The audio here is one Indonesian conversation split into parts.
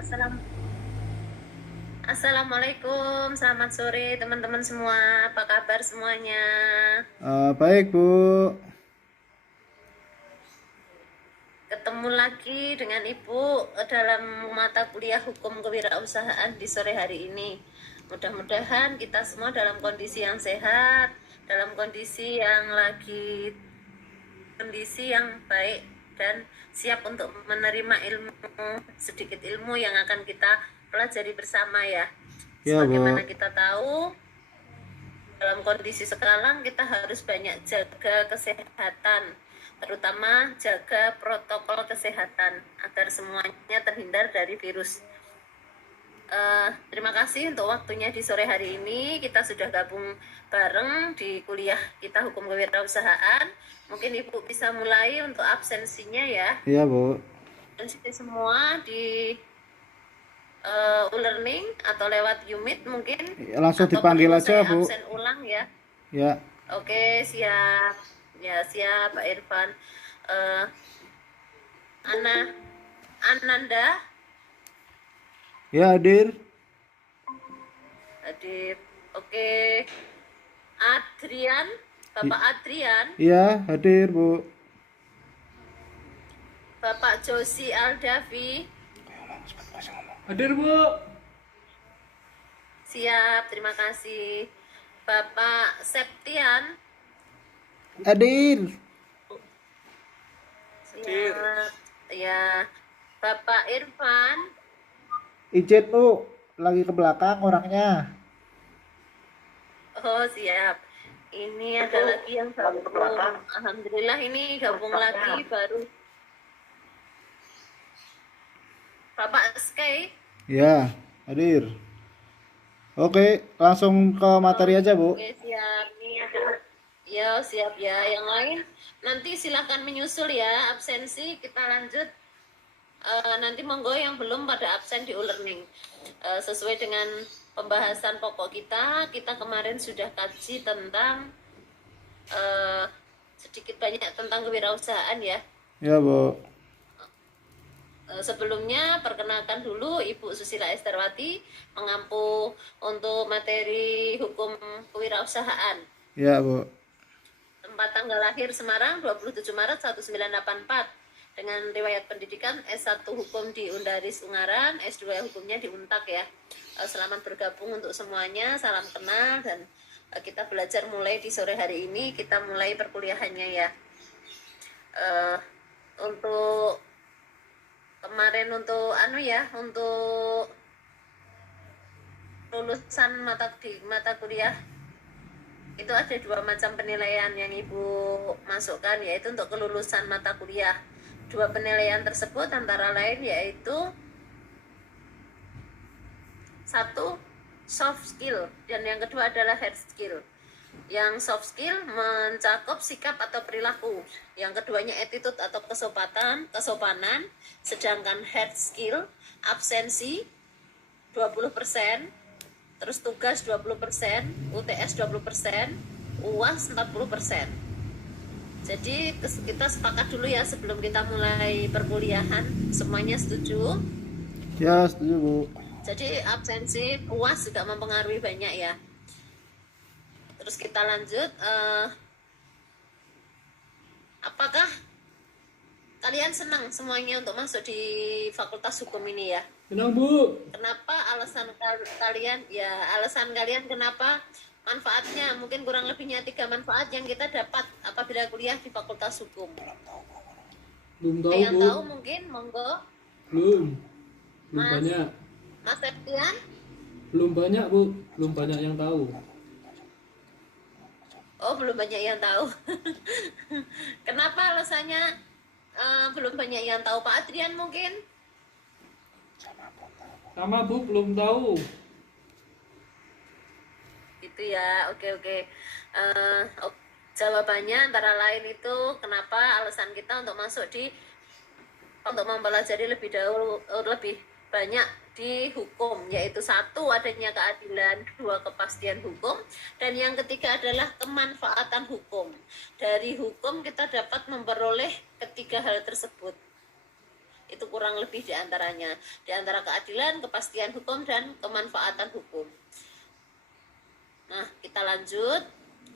Assalam- Assalamualaikum, selamat sore teman-teman semua. Apa kabar semuanya? Baik, Bu. Ketemu lagi dengan Ibu dalam mata kuliah Hukum Kewirausahaan di sore hari ini. Mudah-mudahan kita semua dalam kondisi yang sehat, dalam kondisi yang baik dan siap untuk menerima sedikit ilmu yang akan kita pelajari bersama ya. Ya, Sebagaimana Bu. kita tahu, dalam kondisi sekarang kita harus banyak jaga kesehatan, terutama jaga protokol kesehatan agar semuanya terhindar dari virus. Terima kasih untuk waktunya di sore hari ini. Kita sudah gabung bareng di kuliah kita Hukum Kewirausahaan. Mungkin Ibu bisa mulai untuk absensinya ya. Iya, Bu. Absensi semua di e-learning atau lewat Umit mungkin, Ya, langsung atau dipanggil perlu aja, saya Bu. absen ulang ya. Ya. Oke, siap. Ya, siap, Pak Irfan. Eh, Ananda, Ya, hadir. hadir. Oke. Adrian, I- Bapak Adrian, Iya, hadir, Bu. Bapak Josi Aldavi, Hadir, Bu. siap, terima kasih. Bapak Septian, Hadir. siap. Ya, Bapak Irfan, Izin, Bu. Lagi ke belakang orangnya. oh siap. Ini ada lagi yang gabung. Alhamdulillah ini gabung lagi baru Bapak Sky. Ya, hadir. Oke, langsung ke materi aja, Bu. Oke, siap. Ini ada. Ya, siap ya. Yang lain nanti silahkan menyusul ya absensi. Kita lanjut. Nanti monggo yang belum pada absen di e-learning. Sesuai dengan pembahasan pokok kita kemarin sudah kaji tentang sedikit banyak tentang kewirausahaan ya. Ya, Bu. Sebelumnya perkenalkan dulu Ibu Susila Esterwati, mengampu untuk materi hukum kewirausahaan. Ya, Bu. Tempat tanggal lahir Semarang 27 Maret 1984. Dengan riwayat pendidikan S1 Hukum di Undaris Ungaran, S2 Hukumnya di Untak ya. Selamat bergabung untuk semuanya, salam kenal, dan kita belajar mulai di sore hari ini. Kita mulai perkuliahannya ya. Untuk kemarin untuk untuk lulusan mata kuliah itu ada 2 macam penilaian yang Ibu masukkan, yaitu untuk kelulusan mata kuliah. 2 penilaian tersebut antara lain yaitu 1 soft skill dan yang kedua adalah hard skill. Yang soft skill mencakup sikap atau perilaku, yang keduanya attitude atau kesopanan, sedangkan hard skill absensi 20%, terus tugas 20%, UTS 20%, UAS 40%. Jadi kita sepakat dulu ya sebelum kita mulai perkuliahan. Semuanya setuju? Ya, setuju, Bu. Jadi absensi, UAS juga mempengaruhi banyak ya. Terus kita lanjut. Apakah kalian senang semuanya untuk masuk di Fakultas Hukum ini ya? Tenang, Bu. Kenapa alasan kalian kenapa, manfaatnya, mungkin kurang lebihnya 3 manfaat yang kita dapat apabila kuliah di Fakultas Hukum. Belum tahu, Yang Bu. tahu mungkin monggo. Belum. Belum Mas banyak. Mas Septian. Belum banyak, Bu. Belum banyak yang tahu. Oh, belum banyak yang tahu. Kenapa alasannya belum banyak yang tahu? Pak Adrian mungkin? Sama, Bu. Belum tahu. Itu ya, oke. Jawabannya antara lain itu kenapa alasan kita untuk masuk untuk mempelajari lebih banyak di hukum, yaitu 1 adanya keadilan, 2 kepastian hukum, dan yang ketiga adalah kemanfaatan hukum. Dari hukum kita dapat memperoleh ketiga hal tersebut. Itu kurang lebih di antaranya, di antara keadilan, kepastian hukum, dan kemanfaatan hukum. Nah, kita lanjut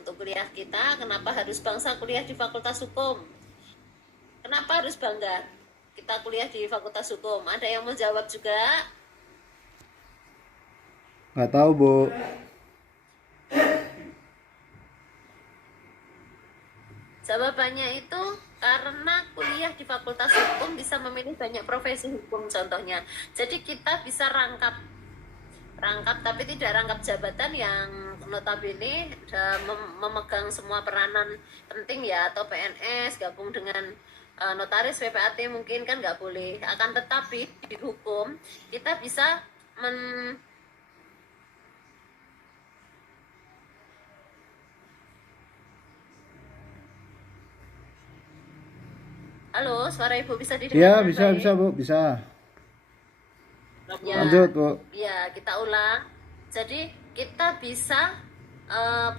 untuk kuliah kita. Kenapa harus bangsa kuliah di Fakultas Hukum? Kenapa harus bangga kita kuliah di Fakultas Hukum? Ada yang mau jawab juga? Nggak tahu, Bu. Jawabannya itu karena kuliah di Fakultas Hukum bisa memilih banyak profesi hukum contohnya. Jadi kita bisa rangkap tapi tidak rangkap jabatan yang notabene memegang semua peranan penting ya, atau PNS gabung dengan notaris, PPAT mungkin kan nggak boleh. Akan tetapi di hukum kita bisa Halo, suara Ibu bisa didengar Ya, dengan bisa, baik? bisa, Bu, bisa. Ya. Lanjut, Bu. Ya, kita ulang. Jadi kita bisa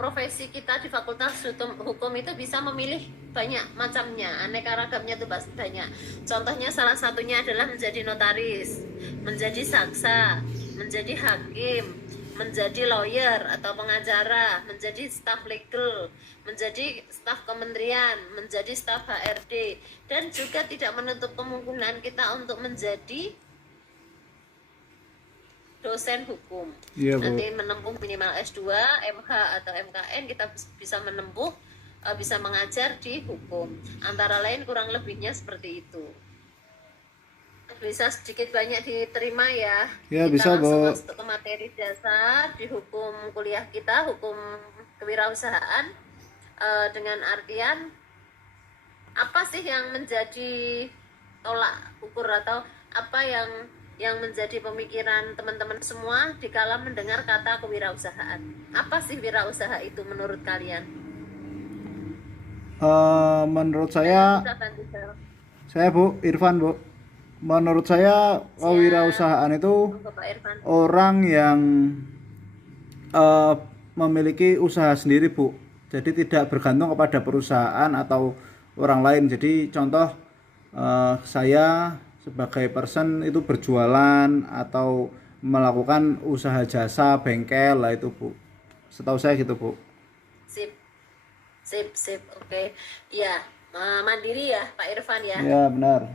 profesi kita di Fakultas Hukum itu bisa memilih banyak macamnya, aneka ragamnya itu banyak. Contohnya salah satunya adalah menjadi notaris, menjadi saksa, menjadi hakim, menjadi lawyer atau pengacara, menjadi staf legal, menjadi staf kementerian, menjadi staf HRD, dan juga tidak menutup kemungkinan kita untuk menjadi dosen hukum. Iya, Bu. Nanti menempuh minimal S2, MH atau MKN, kita bisa menempuh, bisa mengajar di hukum. Antara lain kurang lebihnya seperti itu. Bisa sedikit banyak diterima ya. Ya, Kita bisa, langsung Bu. masuk ke materi dasar di hukum kuliah kita, hukum kewirausahaan, dengan artian apa sih yang menjadi tolak ukur atau apa yang menjadi pemikiran teman-teman semua dikala mendengar kata kewirausahaan. Apa sih wirausaha itu menurut kalian? Menurut saya, Bu, Irfan, Bu. Menurut saya, kewirausahaan itu Bapak Irfan. orang yang memiliki usaha sendiri, Bu. Jadi tidak bergantung kepada perusahaan atau orang lain. Jadi contoh, saya sebagai person itu berjualan atau melakukan usaha jasa bengkel lah itu, Bu. Setahu saya gitu, Bu. Sip. Oke. Ya, mandiri ya Pak Irfan ya. Ya, benar.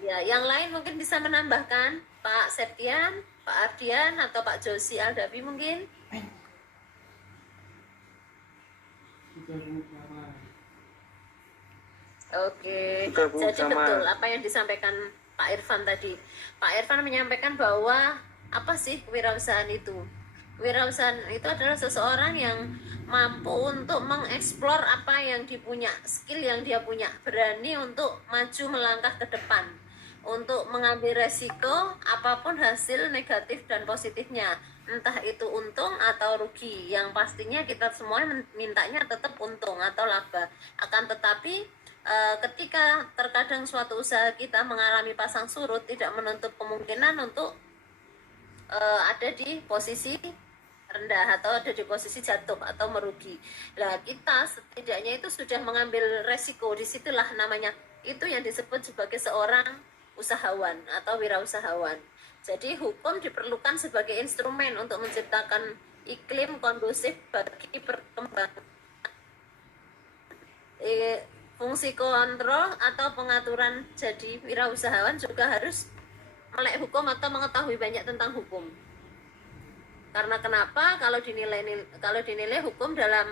Ya, yang lain mungkin bisa menambahkan, Pak Septian, Pak Ardian, atau Pak Josi Aldapi mungkin. Oke, jadi betul apa yang disampaikan Pak Irfan tadi. Pak Irfan menyampaikan bahwa apa sih kewirausahaan itu? Kewirausahaan itu adalah seseorang yang mampu untuk mengeksplor apa yang dipunya, skill yang dia punya, berani untuk maju melangkah ke depan, untuk mengambil resiko apapun hasil negatif dan positifnya, entah itu untung atau rugi. Yang pastinya kita semua mintanya tetap untung atau laba. Akan tetapi ketika terkadang suatu usaha kita mengalami pasang surut, tidak menutup kemungkinan untuk ada di posisi rendah atau ada di posisi jatuh atau merugi. Nah, kita setidaknya itu sudah mengambil resiko. Disitulah namanya, itu yang disebut sebagai seorang usahawan atau wirausahawan. Jadi hukum diperlukan sebagai instrumen untuk menciptakan iklim kondusif bagi perkembangan. Fungsi kontrol atau pengaturan jadi wirausahawan juga harus melek hukum atau mengetahui banyak tentang hukum. Karena kenapa? Kalau dinilai hukum dalam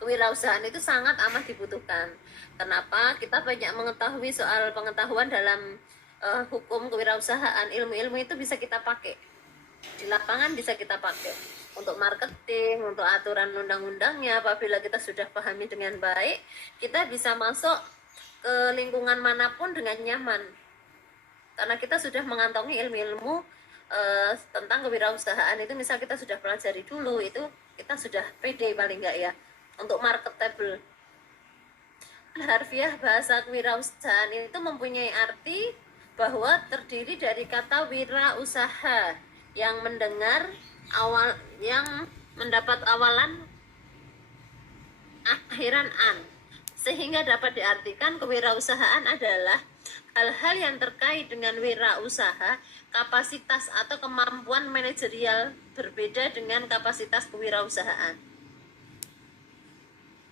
kewirausahaan itu sangat amat dibutuhkan. Kenapa? Kita banyak mengetahui soal pengetahuan dalam hukum kewirausahaan. Ilmu-ilmu itu bisa kita pakai di lapangan, bisa kita pakai untuk marketing, untuk aturan undang-undangnya. Apabila kita sudah pahami dengan baik, kita bisa masuk ke lingkungan manapun dengan nyaman, karena kita sudah mengantongi ilmu-ilmu tentang kewirausahaan itu. Misal kita sudah pelajari dulu, itu kita sudah pede paling enggak ya untuk marketable. Harfiah bahasa kewirausahaan itu mempunyai arti bahwa terdiri dari kata wirausaha yang mendapat awalan akhiran an, sehingga dapat diartikan kewirausahaan adalah hal-hal yang terkait dengan wirausaha, kapasitas atau kemampuan manajerial berbeda dengan kapasitas kewirausahaan.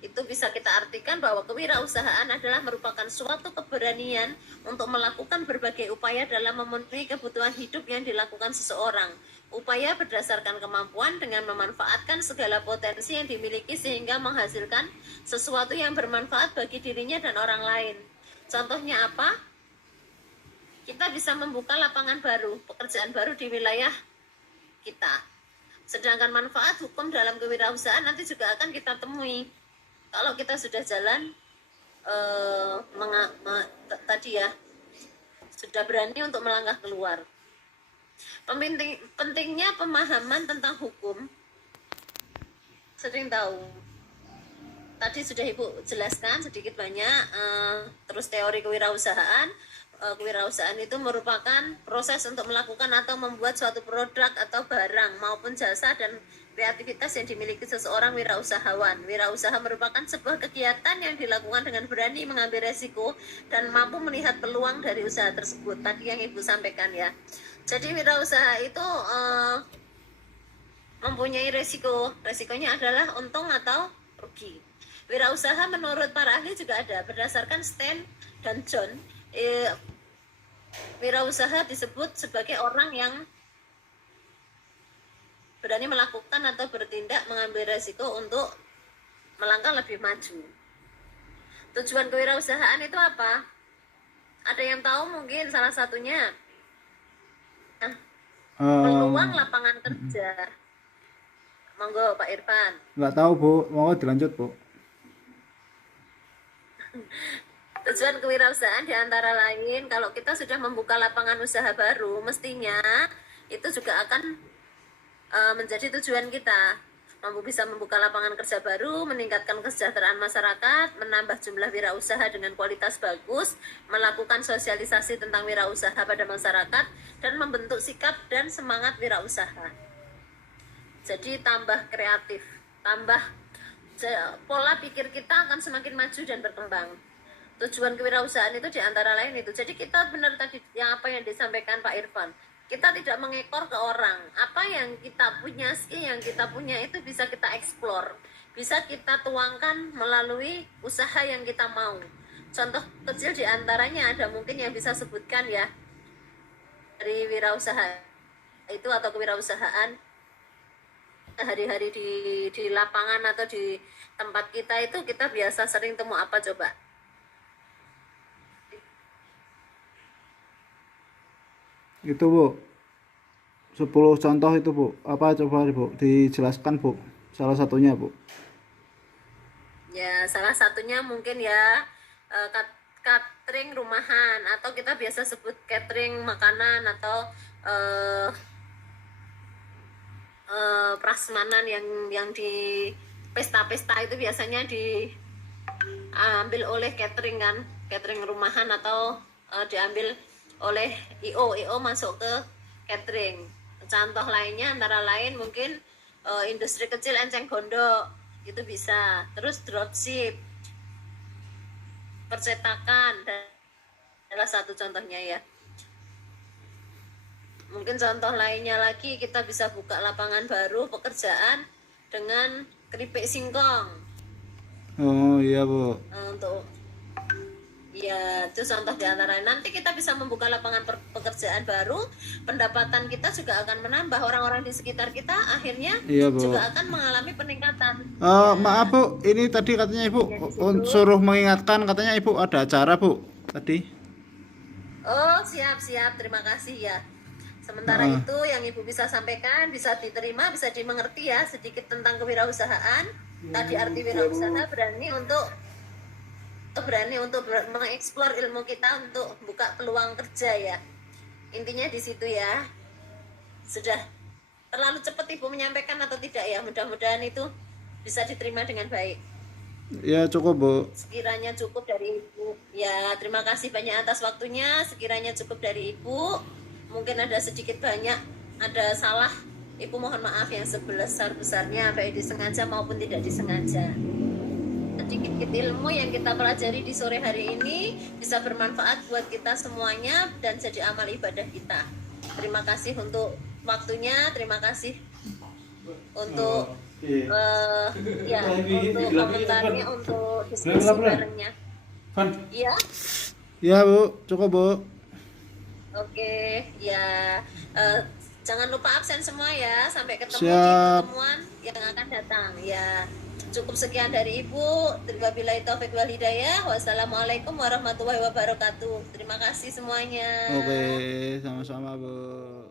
Itu bisa kita artikan bahwa kewirausahaan adalah merupakan suatu keberanian untuk melakukan berbagai upaya dalam memenuhi kebutuhan hidup yang dilakukan seseorang. Upaya berdasarkan kemampuan dengan memanfaatkan segala potensi yang dimiliki sehingga menghasilkan sesuatu yang bermanfaat bagi dirinya dan orang lain. Contohnya apa? Kita bisa membuka lapangan baru, pekerjaan baru di wilayah kita. Sedangkan manfaat hukum dalam kewirausahaan nanti juga akan kita temui. Kalau kita sudah jalan tadi ya, sudah berani untuk melangkah keluar. Pentingnya pemahaman tentang hukum, sering tahu. Tadi sudah Ibu jelaskan sedikit banyak, terus teori kewirausahaan. Kewirausahaan itu merupakan proses untuk melakukan atau membuat suatu produk atau barang maupun jasa dan kreativitas yang dimiliki seseorang wirausahawan. Wirausaha merupakan sebuah kegiatan yang dilakukan dengan berani mengambil resiko dan mampu melihat peluang dari usaha tersebut. Tadi yang Ibu sampaikan ya. Jadi wirausaha itu mempunyai resiko. Resikonya adalah untung atau rugi. Wirausaha menurut para ahli juga ada. Berdasarkan Stan dan John, wirausaha disebut sebagai orang yang berani melakukan atau bertindak mengambil resiko untuk melangkah lebih maju. Tujuan kewirausahaan itu apa? Ada yang tahu mungkin salah satunya? Peluang lapangan kerja. Monggo Pak Irfan. Nggak tahu Bu, mau dilanjut Bu. Tujuan kewirausahaan diantara lain, kalau kita sudah membuka lapangan usaha baru, mestinya itu juga akan menjadi tujuan kita. Mampu bisa membuka lapangan kerja baru, meningkatkan kesejahteraan masyarakat, menambah jumlah wirausaha dengan kualitas bagus, melakukan sosialisasi tentang wirausaha pada masyarakat, dan membentuk sikap dan semangat wirausaha. Jadi tambah kreatif, tambah pola pikir kita akan semakin maju dan berkembang. Tujuan kewirausahaan itu diantara lain itu. Jadi kita benar tadi yang apa yang disampaikan Pak Irfan. Kita tidak mengekor ke orang. Apa yang kita punya, skill yang kita punya itu bisa kita eksplor. Bisa kita tuangkan melalui usaha yang kita mau. Contoh kecil diantaranya ada mungkin yang bisa sebutkan ya. Dari wirausaha itu atau kewirausahaan hari-hari di lapangan atau di tempat kita itu kita biasa sering temu apa coba? Itu Bu, 10 contoh itu Bu, apa coba Bu dijelaskan Bu, salah satunya Bu. Ya salah satunya mungkin ya catering rumahan atau kita biasa sebut catering makanan atau prasmanan yang di pesta-pesta itu biasanya diambil oleh catering kan, catering rumahan atau diambil oleh IO masuk ke catering. Contoh lainnya antara lain mungkin industri kecil enceng gondok itu bisa, terus dropship, percetakan adalah satu contohnya ya. Mungkin contoh lainnya lagi kita bisa buka lapangan baru pekerjaan dengan keripik singkong. Oh iya Bu. Untuk ya itu contoh diantara. Nanti kita bisa membuka lapangan pekerjaan baru, pendapatan kita juga akan menambah, orang-orang di sekitar kita akhirnya Iya, Bu. juga akan mengalami peningkatan. Maaf Bu, ini tadi katanya Ibu suruh mengingatkan, katanya Ibu ada acara Bu tadi. Oh siap, terima kasih ya. Sementara itu yang Ibu bisa sampaikan, bisa diterima, bisa dimengerti ya sedikit tentang kewirausahaan. Tadi arti wirausaha berani untuk mengeksplor ilmu kita untuk buka peluang kerja ya. Intinya di situ ya. Sudah terlalu cepat Ibu menyampaikan atau tidak ya? Mudah-mudahan itu bisa diterima dengan baik. Ya cukup Bu. Sekiranya cukup dari Ibu. Ya terima kasih banyak atas waktunya. Sekiranya cukup dari Ibu. Mungkin ada sedikit banyak ada salah, Ibu mohon maaf yang sebesar-besarnya, baik disengaja maupun tidak disengaja. sedikit ilmu yang kita pelajari di sore hari ini bisa bermanfaat buat kita semuanya dan jadi amal ibadah kita. Terima kasih untuk waktunya, terima kasih untuk ya untuk komentarnya, untuk diskusi barengnya. Iya. Ya Bu, cukup Bu. Oke, ya jangan lupa absen semua ya. Sampai ketemu di Siap. pertemuan yang akan datang. Ya, cukup sekian dari Ibu. Wabillahi taufik wal hidayah. Wassalamualaikum warahmatullahi wabarakatuh. Terima kasih semuanya. Oke, sama-sama Bu.